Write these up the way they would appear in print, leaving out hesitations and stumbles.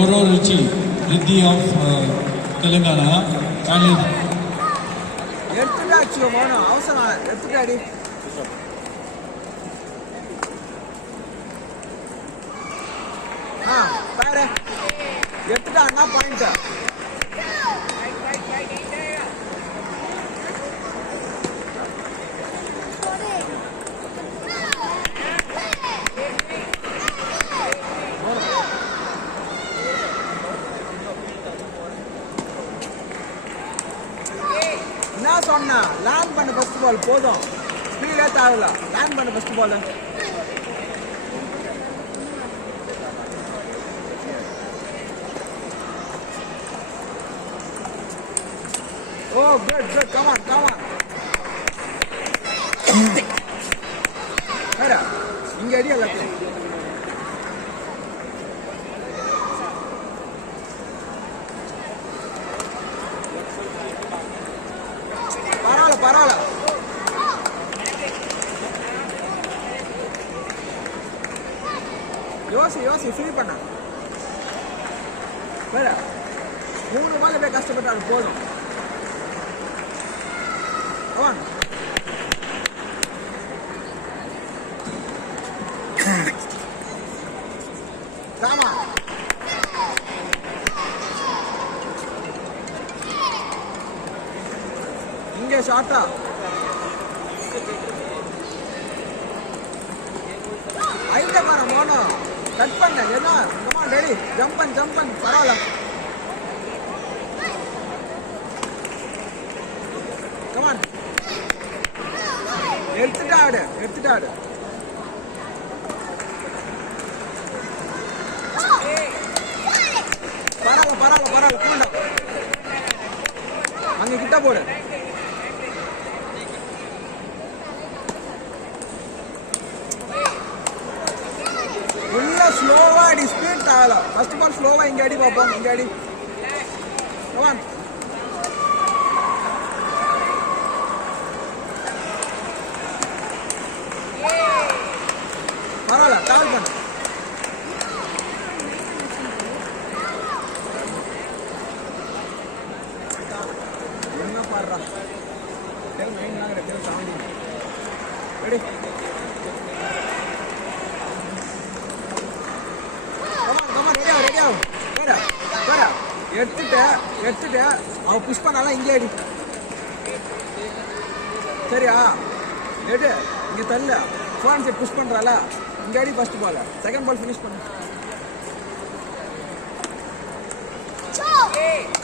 Gaurav Ruchi, Riddhi of Telangana. And என்ன சொன்னா land பண்ண ஃபர்ஸ்ட் பால் போதும் ஸ்பீடே தேவையில்ல லேண்ட் பண்ண first ball oh good good come on வேற இங்க அடி எல்லாத்தையும் பரவாயில்ல யோசி ஃபீல் பண்ண வேற 3 பால் போய் கஷ்டப்பட்டாலும் போதும் அவன் ராமா இங்கே ஷார்ட்டா ஐட்ட பாரு மோனோ கட் பண்ண ஏன்னா கமா டேடி ஜம்ப் பண்ண பரவாயில்ல கமான் எடுத்துட்டு ஆடு பரவாயில்ல கூண்டா அங்க கிட்ட போடு ஸ்லோவா அடி ஸ்பீட் ஆகல ஃபர்ஸ்ட் பால் ஸ்லோவா இங்க அடி பாப்போம் இங்க அடி கமான் பரவாயில்ல கால் பண்ணு என்ன பாடுறா டெல் 9 நாங்க டெல் 17 ரெடி எடுத்துட்டு அவ புஷ் பண்ணாலும் இங்கே அடி சரியா எடு இங்க தள்ள ஃபோன் செட் புஷ் பண்றால இங்க அடி first ball second ball finish பண்ணு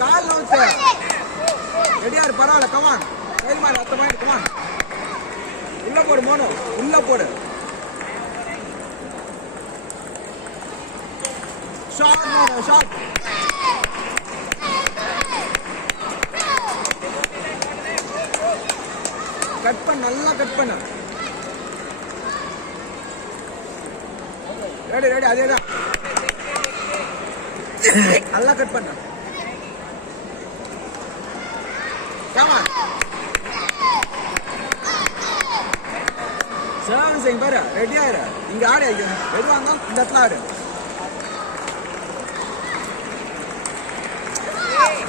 கால் நோத்து ரெடியாரு பரவாயில்ல கமான் கைல் மாறு அத்த மாதிரி கமான் உள்ள போடு மோனோ உள்ள போடு ஷாட் மோனோ ஷாட் நல்லா கட் பண்ண ரெடி அதேதான் நல்லா கட் பண்ண கமான் சர்வீசிங் பாரு ரெடியா இரு இங்க ஆடு எதுவாங்க இந்த இடத்துல ஆடு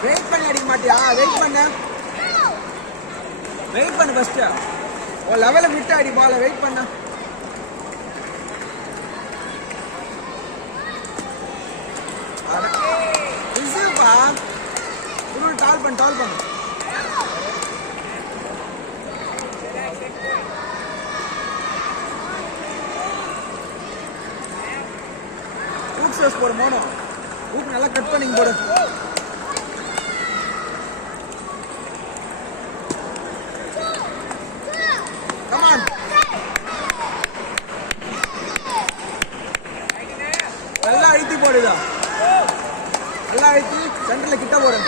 வெயிட் பண்ணி அடிக்க மாட்டியா வெயிட் பண்ணு ஃபர்ஸ்ட் ஒரு லெவல விட்டு அடி பால வெயிட் பண்ண இசுப்பா ஒரு டால் பண்ணு ஊக்ஸ் போடு மோனோ ஊக் நல்லா கட் பண்ணி போடு நல்லா அழுத்தி போடுதா நல்லா அழுத்தி சென்டர்ல கிட்ட போடு